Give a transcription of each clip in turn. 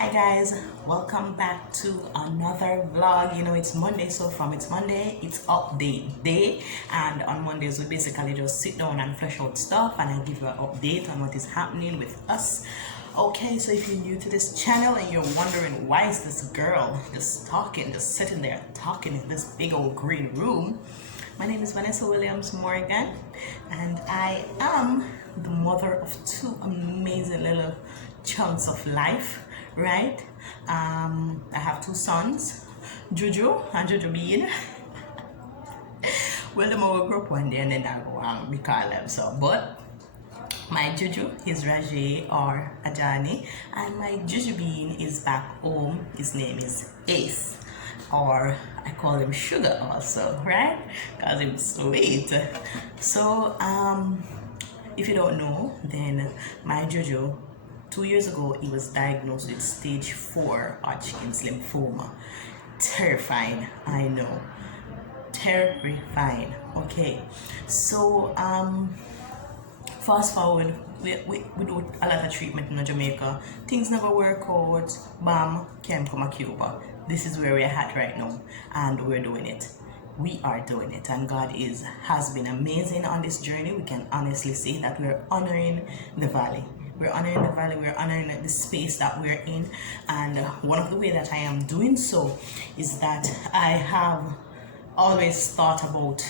Hi guys, welcome back to another vlog. You know it's Monday, so from it's Monday, it's update day, and on Mondays we basically just sit down and flesh out stuff and I give you an update on what is happening with us. Okay, so if you're new to this channel and you're wondering why is this girl just sitting there talking in this big old green room, my name is Vanessa Williams Morgan and I am the mother of two amazing little chunks of life, right? I have two sons, Juju and Juju Bean. Well, them all grew up one day and then I go we call them so. But my Juju is RCJA-11321 and my Juju Bean is back home. His name is Ace, or I call him Sugar also, right? Because he's sweet. So if you don't know, then my Juju, 2 years ago, he was diagnosed with stage 4 Hodgkin's lymphoma. Terrifying, I know. Terrifying. Okay, so fast forward, we do a lot of treatment in Jamaica. Things never work out. Bam, came from Cuba. This is where we're at right now, and we're doing it. We are doing it, and God has been amazing on this journey. We can honestly say that we're honoring the valley. We're honoring the valley, we're honoring the space that we're in. And one of the ways that I am doing so is that I have always thought about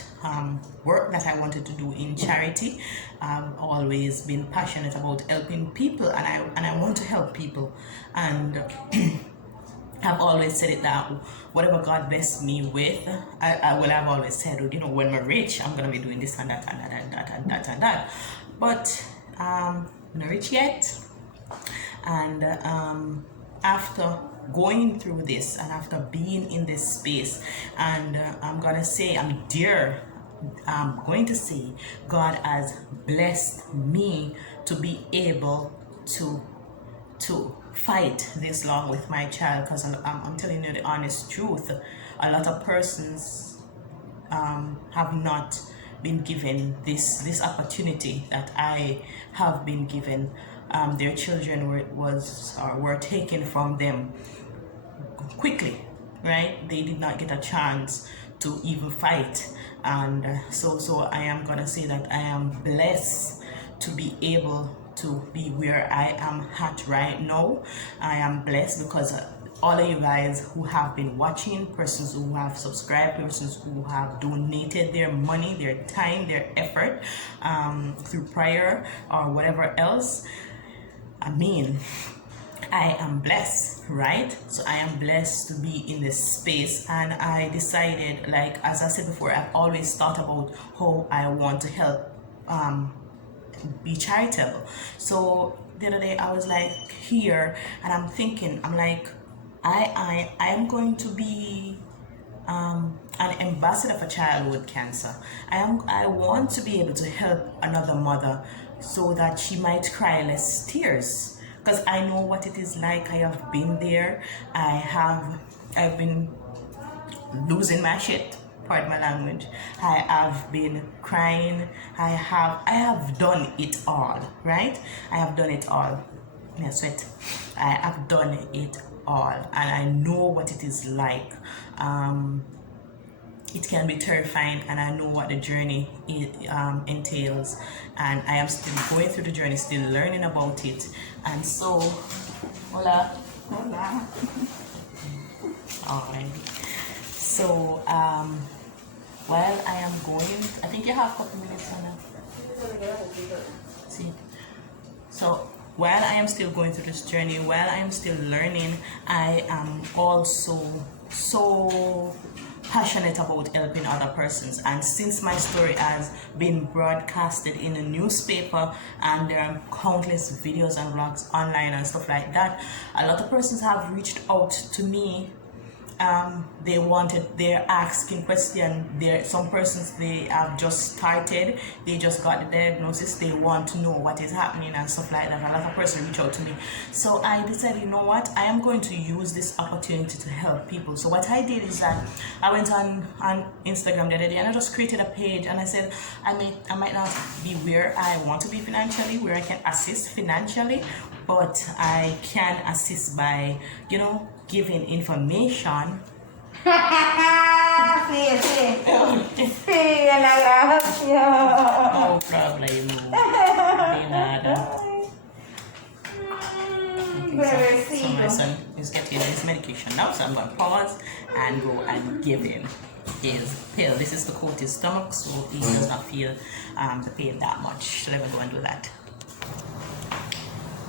work that I wanted to do in charity. I've always been passionate about helping people, and I want to help people. And I've always said it that whatever God blessed me with, I've always said, you know, when we're rich, I'm gonna be doing this and that and that and that and that and that. But not rich yet. And after going through this and after being in this space, and I'm going to say God has blessed me to be able to fight this long with my child, because I'm telling you the honest truth. A lot of persons have not been given this opportunity that I have been given. Their children were taken from them quickly, right? They did not get a chance to even fight, and so I am gonna say that I am blessed to be able to be where I am at right now. I am blessed because all of you guys who have been watching, persons who have subscribed, persons who have donated their money, their time, their effort through prayer or whatever else. I mean, I am blessed, right? So I am blessed to be in this space, and I decided, like as I said before, I've always thought about how I want to help be charitable. So the other day I was like here and I'm thinking, I'm like, I am going to be an ambassador for childhood cancer. I want to be able to help another mother so that she might cry less tears, because I know what it is like. I have been there. I've been losing my shit, pardon my language. I have been crying. I have done it all, right? I have done it all. Yeah, sweat. I have done it all, and I know what it is like. It can be terrifying, and I know what the journey entails, and I am still going through the journey, still learning about it. And so hola all right, so while I am going, I think you have a couple minutes on that. See, so while I am still going through this journey, while I am still learning, I am also so passionate about helping other persons. And since my story has been broadcasted in a newspaper, and there are countless videos and vlogs online and stuff like that, a lot of persons have reached out to me. They're asking questions. Some persons, they have just started, they just got the diagnosis, they want to know what is happening and stuff like that. A lot of persons reach out to me. So I decided, you know what, I am going to use this opportunity to help people. So what I did is that I went on Instagram the other day and I just created a page, and I said I might not be where I want to be financially, where I can assist financially, but I can assist by, you know, giving information. No problem. So my son is getting his medication now, so I'm going to pause and go and give him his pill. This is to coat his stomach so he does not feel the pain that much. So let me go and do that.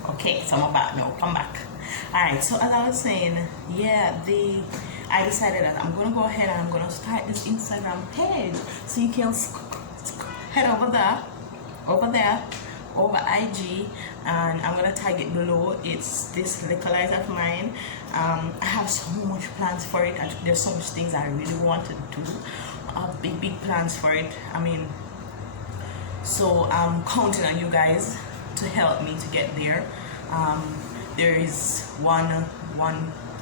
Okay, so I'm back now. Come back. Alright, so as I was saying, yeah, I decided that I'm going to go ahead and I'm going to start this Instagram page. So you can head over there, over IG, and I'm going to tag it below. It's this little light of mine. I have so much plans for it. There's so much things I really want to do. Big plans for it. I mean, so I'm counting on you guys to help me to get there. There is one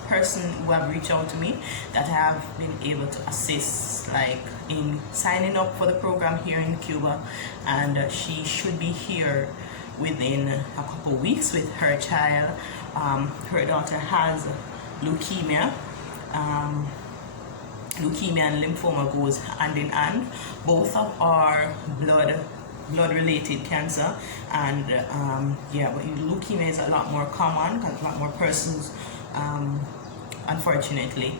person who have reached out to me that I have been able to assist, like in signing up for the program here in Cuba, and she should be here within a couple weeks with her child. Her daughter has leukemia. Leukemia and lymphoma goes hand in hand. Both are blood related cancer, and yeah, but leukemia is a lot more common because a lot more persons unfortunately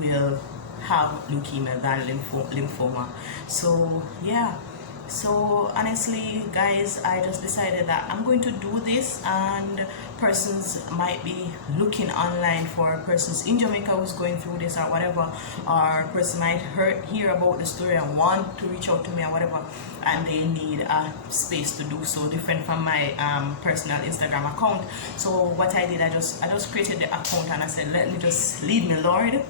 will have leukemia than lymphoma. So yeah, so honestly guys, I just decided that I'm going to do this, and persons might be looking online for persons in Jamaica who's going through this or whatever, or person might hear about the story and want to reach out to me or whatever, and they need a space to do so different from my personal Instagram account. So what I did, I just created the account and I said, let me just lead me Lord,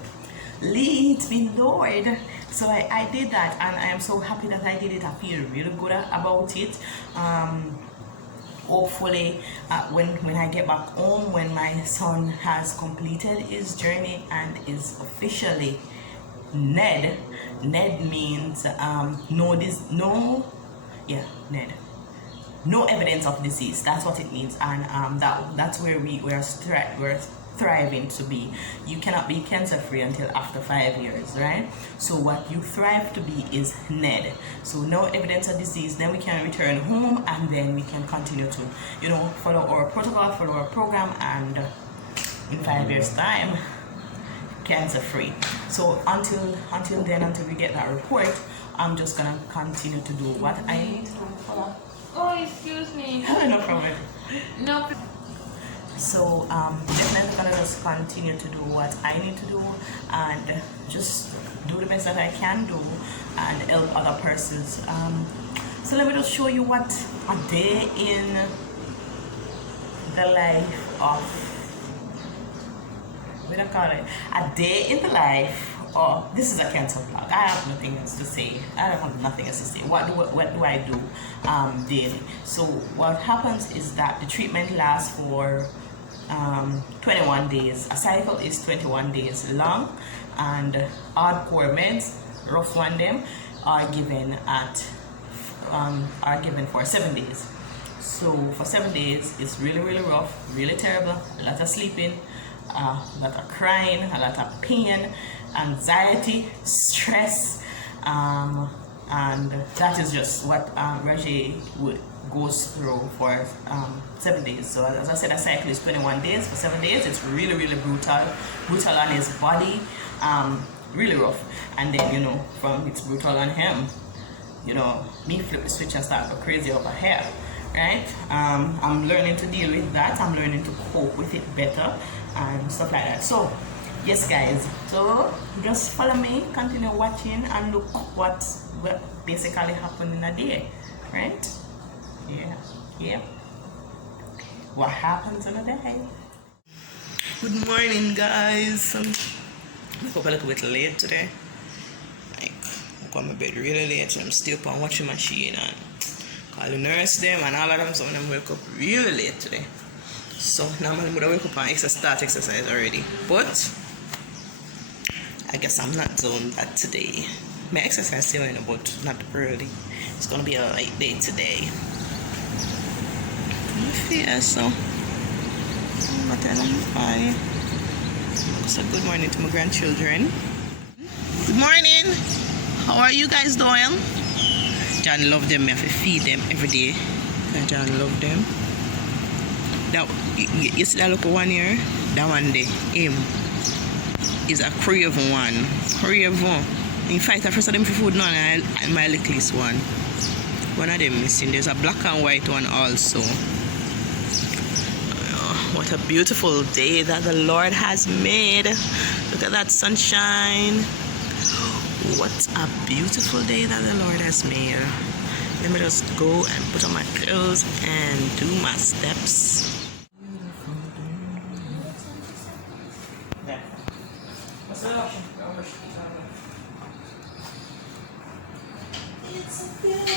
lead me Lord. So I did that, and I am so happy that I did it. I feel really good about it. Hopefully when I get back home, when my son has completed his journey and is officially Ned means no evidence of disease. That's what it means, and that's where we're thriving to be. You cannot be cancer free until after 5 years, right? So what you thrive to be is NED. So no evidence of disease, then we can return home, and then we can continue to, you know, follow our protocol, follow our program, and in 5 years time, cancer free. So until then, until we get that report, I'm just gonna continue to do what I need. Oh, excuse me. No problem. No. So definitely gonna just continue to do what I need to do and just do the best that I can do and help other persons. So let me just show you what a day in the life of, what do I call it? A day in the life. Oh, this is a cancer vlog. I have nothing else to say. I don't have nothing else to say. What do I do daily? So what happens is that the treatment lasts for 21 days. A cycle is 21 days long, and hardcore meds, rough one them, are given for 7 days. So for 7 days, it's really rough, really terrible. A lot of sleeping, a lot of crying, a lot of pain, anxiety, stress, and that is just what Raja goes through for 7 days. So as I said, a cycle is 21 days. For 7 days, it's really brutal on his body, really rough. And then, you know, from it's brutal on him, you know, me flip the switch and start go crazy over here, right? I'm learning to deal with that. I'm learning to cope with it better and stuff like that. So yes guys, so just follow me, continue watching, and look what basically happened in a day, right? Yeah, what happens in a day. Good morning guys. I woke up a little bit late today. Like, I got my bed really late, and I'm still up on watching machine and call the nurse them and all of them. Some of them wake up really late today. So normally I would wake up and start exercise already, but I guess I'm not doing that today. My exercise still in, but not early. It's gonna be a light day today. Yeah, so Hi. So good morning to my grandchildren. Good morning. How are you guys doing? John love them. I have to feed them every day. John love them. That you see that look one here? That one day, him is a craven one. Craven. In fact, I first of them for food now and my littlest one. One of them missing. There's a black and white one also. What a beautiful day that the Lord has made. Look at that sunshine. What a beautiful day that the Lord has made. Let me just go and put on my clothes and do my steps. Yeah. What's the option? It's a beautiful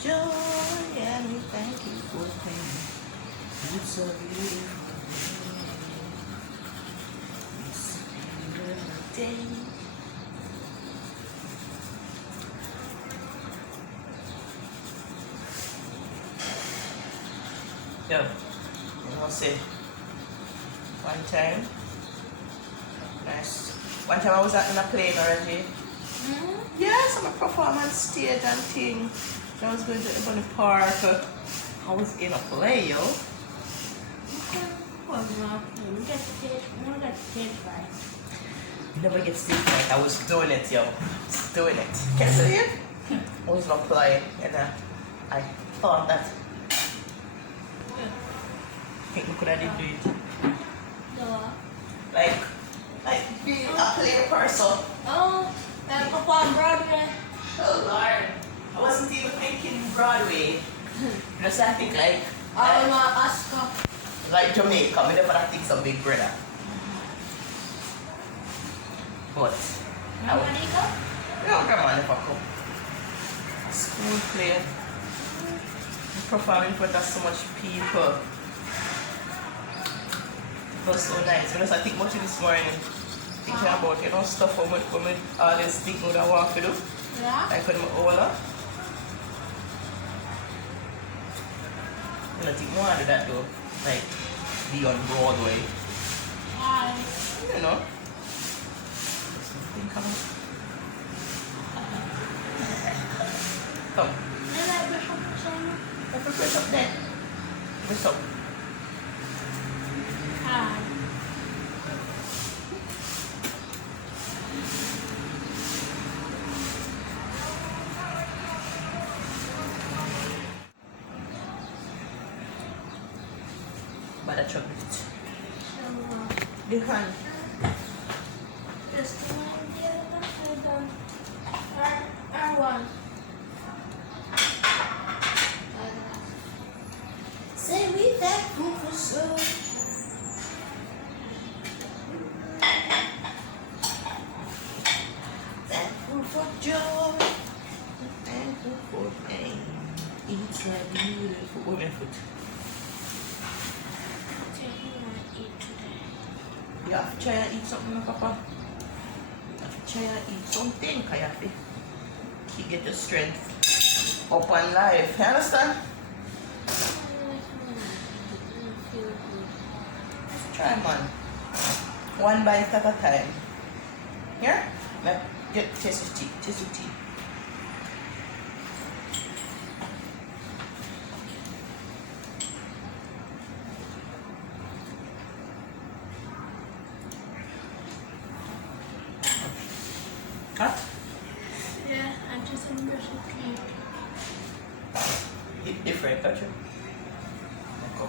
joy, and we thank you for pain. It's so beautiful. It's a beautiful day. Yo, you know, say one time, nice. One time I was out in a plane already. Yes, on a performance stage and thing. I was going to the park. I was in a play, yo. Never get stage fright. I was doing it, yo. Just doing it. Can you see it? I was not playing, and I thought that. I think we could have did do it. Like being a play person. Oh, and perform Broadway. Oh Lord. I wasn't even thinking Broadway. Just I think like Oscar. like Jamaica. I never think some big brother. But I would grandma never come. School play. Performing in front of so much people. It was so nice. Because I think much this morning thinking about, you know, stuff when all this thing that I want to do. Yeah. Like when I'm older. I think more of that though. Like be on Broadway. You know. Think about. Come. Let's press up there. Press up. But I chocolate. The hand. Just R1. Say we thankful for so. Thankful for joy. Thankful for pain. It's a beautiful woman food. You have to try and eat something, Papa. You have to try and eat something, because you have to get your strength up on life. You understand? Try, man. One bite at a time. Here? Now, taste your tea. Taste your tea. Hot? Yeah, I just want to brush your teeth. It's different, don't you? Go.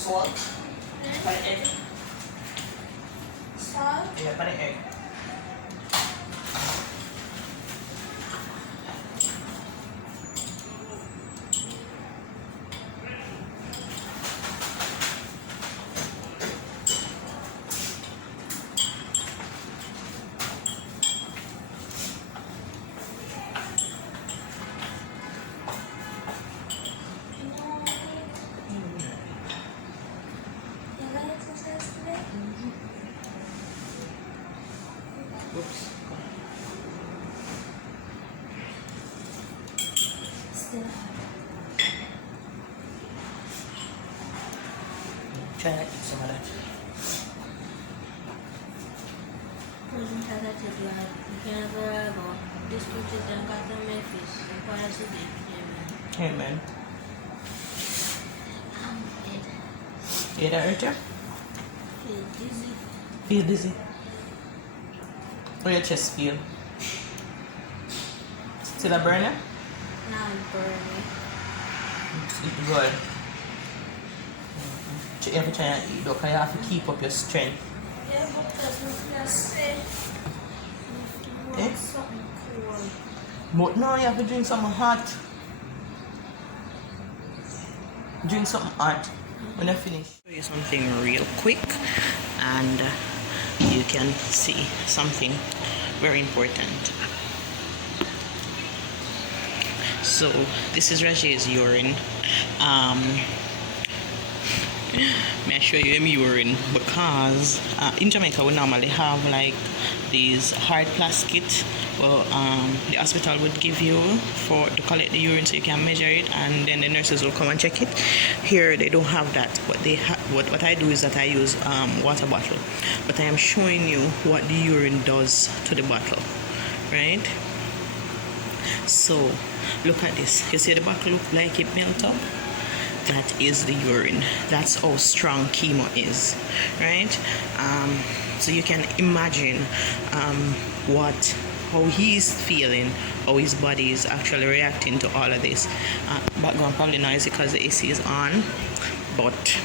salt. Yeah. For the egg. Salt. Yeah, for the egg. Oops. Still hard. Try to eat some of that. Wasn't that a blood? You can never go. This country then got the Memphis. And part of the day. Amen. I'm dead. Yeah, that hurt you? Feel dizzy. Feel dizzy. How your chest feel? Still a burner? Now I'm burning. It's good. You have to try and eat though, because you have to keep up your strength. Yeah, but that's what I say. You Eh? want something cool. But no, you have to drink something hot. Drink something hot when you finish. Show you something real quick, and you can see something very important. So this is Raje's urine. May I show you him urine, because in Jamaica we normally have like these hard plastic. Well, the hospital would give you to collect the urine so you can measure it, and then the nurses will come and check it. Here they don't have that. What I do is that I use water bottle, but I am showing you what the urine does to the bottle, right? So look at this. You see the bottle look like it melt up? That is the urine. That's how strong chemo is, right? So you can imagine how he's feeling, how his body is actually reacting to all of this. Background probably noisy because the AC is on, but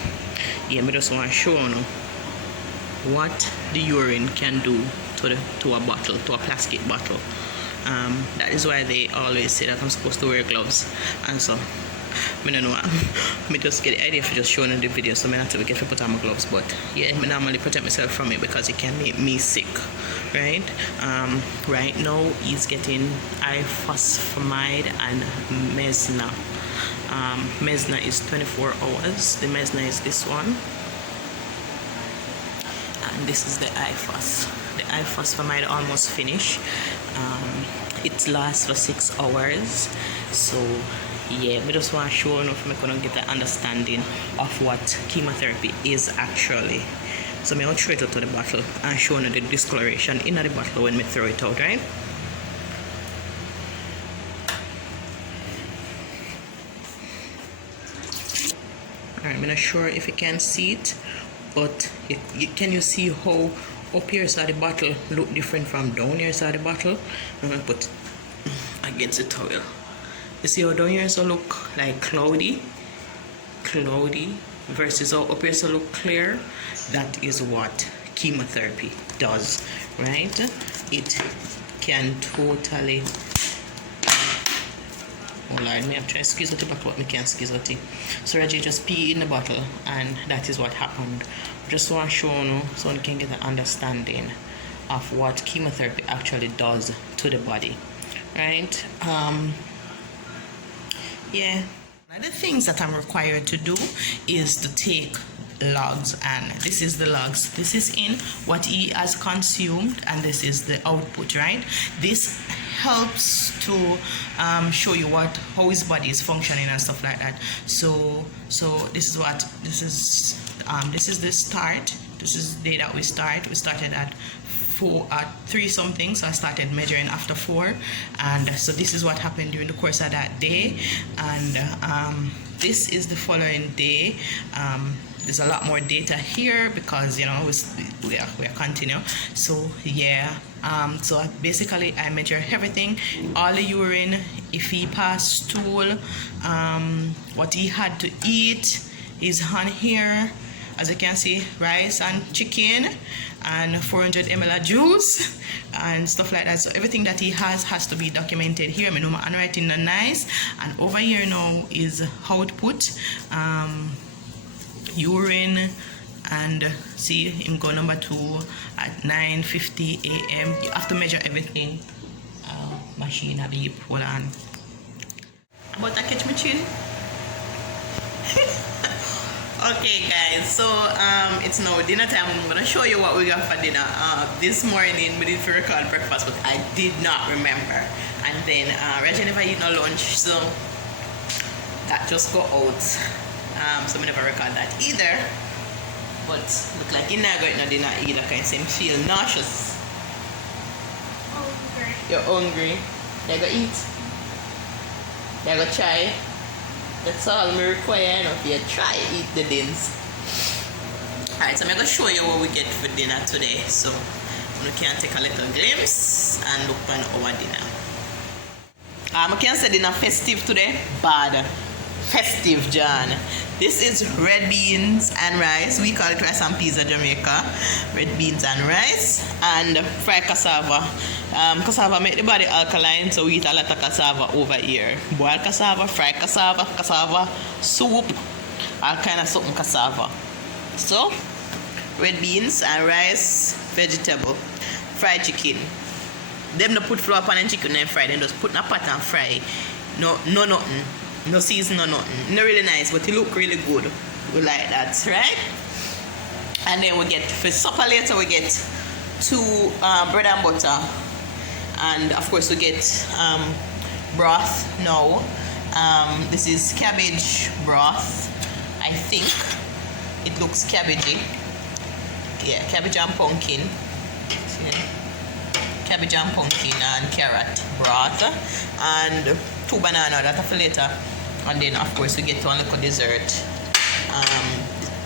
yeah, I just want to show you what the urine can do to a bottle, to a plastic bottle. That is why they always say that I'm supposed to wear gloves, and so I don't know. I just get the idea for just showing in the video, so I not to get to put on my gloves. But yeah, I normally protect myself from it because it can make me sick, right? Right now he's getting ifosfamide and Mesna. Mesna is 24 hours. The Mesna is this one, and this is the ifos. The ifosfamide almost finished. It lasts for 6 hours. So yeah, I just want to show you if I can get an understanding of what chemotherapy is actually. So I'm going to throw it out to the bottle and show you the discoloration in the bottle when I throw it out, right? Alright, I'm not sure if you can see it, but can you see how up here side of the bottle look different from down here side of the bottle? I'm going to put it against the towel. You see how down here so look like cloudy versus how up here so look clear? That is what chemotherapy does, right? It can totally... Oh Lord, me I'm trying to squeeze out the bottle, but I can't squeeze out it. So Reggie just pee in the bottle, and that is what happened. Just want to show you so you can get an understanding of what chemotherapy actually does to the body, right? Yeah. One of the things that I'm required to do is to take logs, and this is the logs. This is in what he has consumed, and this is the output, right? This helps to show you how his body is functioning and stuff like that. So this is the start. This is the day that we start. We started at 3 something, so I started measuring after 4, and so this is what happened during the course of that day. And this is the following day. There's a lot more data here because we are continue. So yeah, so basically I measure everything, all the urine, if he passed stool, what he had to eat, is on here. As you can see, rice and chicken and 400 ml of juice and stuff like that. So everything that he has to be documented here. I know my handwriting is nice. And over here now is output, urine, and see him go number 2 at 9:50 a.m. You have to measure everything. Machine have you hold on. About to catch my chin. Okay guys, so it's now dinner time. I'm gonna show you what we got for dinner. This morning we did for record breakfast, but I did not remember. And then Reggie never eat no lunch, so that just go out. So we never record that either. But look like you're not going to dinner either, because you feel nauseous. Hungry. You're hungry. You go eat. You go try. That's all I require, you know, if you try eat the things. Alright, so I'm going to show you what we get for dinner today. So we can take a little glimpse and look on our dinner. I can say dinner festive today. Bad. Festive, John. This is red beans and rice. We call it rice and peas in Jamaica. Red beans and rice and fried cassava. Cassava make the body alkaline, so we eat a lot of cassava over here. Boiled cassava, fried cassava, cassava soup, all kind of something cassava. So red beans and rice, vegetable, fried chicken. Them no put flour pan and chicken and fry. Them just put in a pot and fry. No nothing. No season, no nothing. Not really nice, but it look really good. We like that, right? And then we get, for supper later, we get 2 bread and butter. And of course we get broth now. This is cabbage broth. I think it looks cabbagey. Yeah, cabbage and pumpkin. See? Cabbage and pumpkin and carrot broth. And 2 bananas, that's for later. And then of course we get one little dessert,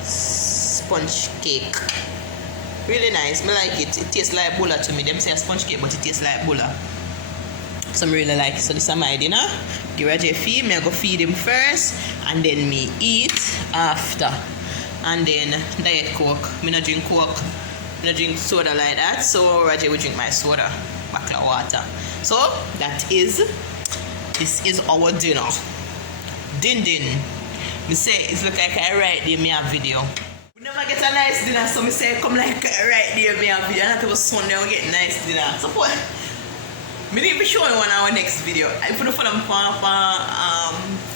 sponge cake. Really nice. I like it. It tastes like bulla to me. Them say a sponge cake, but it tastes like bulla. So I really like it. So this is my dinner. Give Roger feed. I go feed him first, and then me eat after. And then diet coke. I not drink coke. I not drink soda like that. So Roger will drink my soda, bottle of water. So this is our dinner. Din. Me say it's look like I right there me have video. We never get a nice dinner, so me say come like right there me have video. And that was Sunday we get nice dinner. So what? Me need to show you one our next video. I put it for them on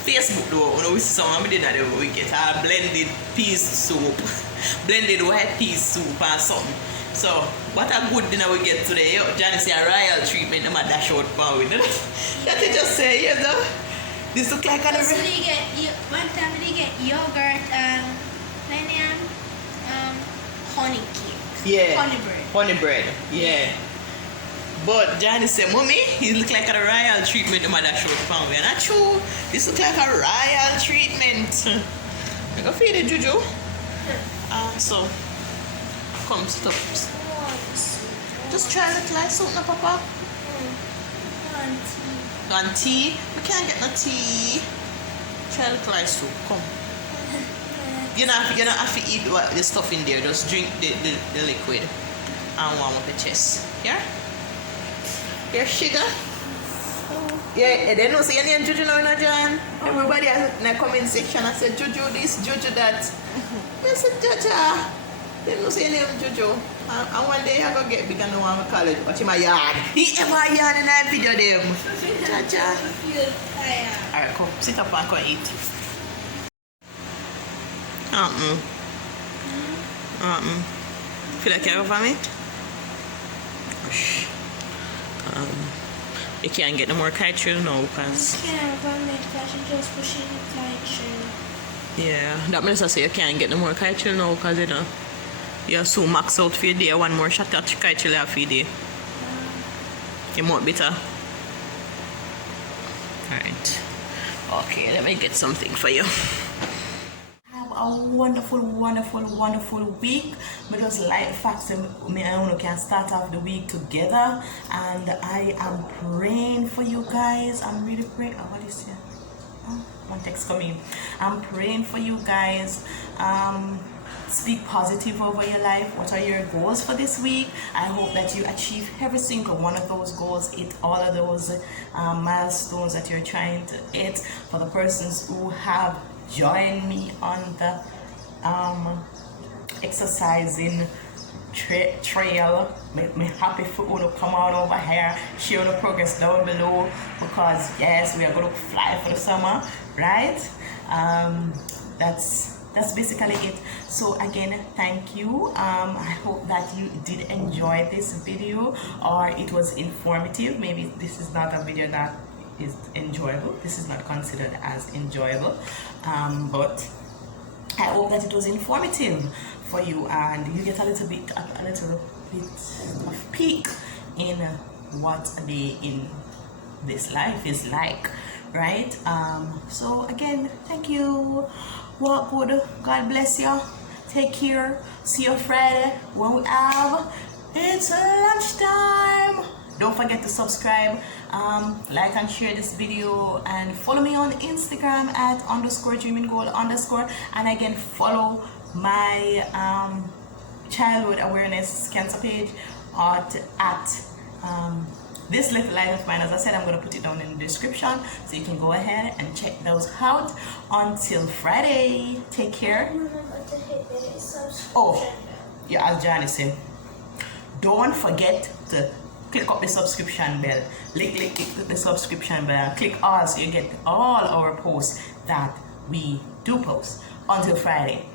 Facebook though. You know we see some of dinner there we get a blended peas soup, blended white peas soup and something. So what a good dinner we get today. Johnny say a royal treatment. I'm a dash out for with it. That you just say, you know. This look like an So they get one time they get yogurt and honey cake. Yeah. Honey bread. Honey bread. Yeah. But Johnny said, Mommy, he look like a royal treatment. I'm a dash out for me. And that's true. This look like a royal treatment. I'm gonna feed it, Juju. So come stop. Just try a little like something, Papa. And tea. We can't get no tea. Try a little like soup. Come. You don't have to eat the stuff in there. Just drink the liquid and warm up the chest. Yeah? Yeah, sugar? Yeah, they don't say any Juju now, John. Everybody has in the comment section and said Juju this, Juju that. I said, Jaja. They don't say any Juju. And one day I go get big and no one will call it. Watch my yard. He ever yard in that video them. Jaja. Alright, come. Sit up and come eat. Feel like you have a vomit? You can't get no more Kaitril now because... You can't have a vomit because you're just pushing the Kaitril. Yeah, that means I say you can't get no more Kaitril now because you know you're so max out for your day. One more shot of Kaitril for your day. You're more bitter. Alright. Okay, let me get something for you. Have a wonderful week. Because like facts, me and Uno can start off the week together. And I am praying for you guys. I'm really praying. What is it? One text coming. I'm praying for you guys. Speak positive over your life. What are your goals for this week? I hope that you achieve every single one of those goals, hit all of those milestones that you're trying to hit. For the persons who have joined me on the exercising trail, me happy for you to come on over here, share the progress down below, because yes, we are going to fly for the summer, right? That's basically it. So again, thank you. I hope that you did enjoy this video, or it was informative. Maybe this is not a video that is enjoyable. This is not considered as enjoyable, but I hope that it was informative for you, and you get a little bit of peek in what a day in this life is like, right? So again, thank you. Walk good. God bless you. Take care. See you Friday when we have it's lunchtime. Don't forget to subscribe, like and share this video, and follow me on Instagram at _dreaminggoal_, and again follow my childhood awareness cancer page at this little light of mine. As I said, I'm going to put it down in the description, so you can go ahead and check those out. Until Friday, take care. Oh yeah, as Johnny said, don't forget to click up the subscription bell. Click the subscription bell. Click all so you get all our posts that we do post. Until Friday.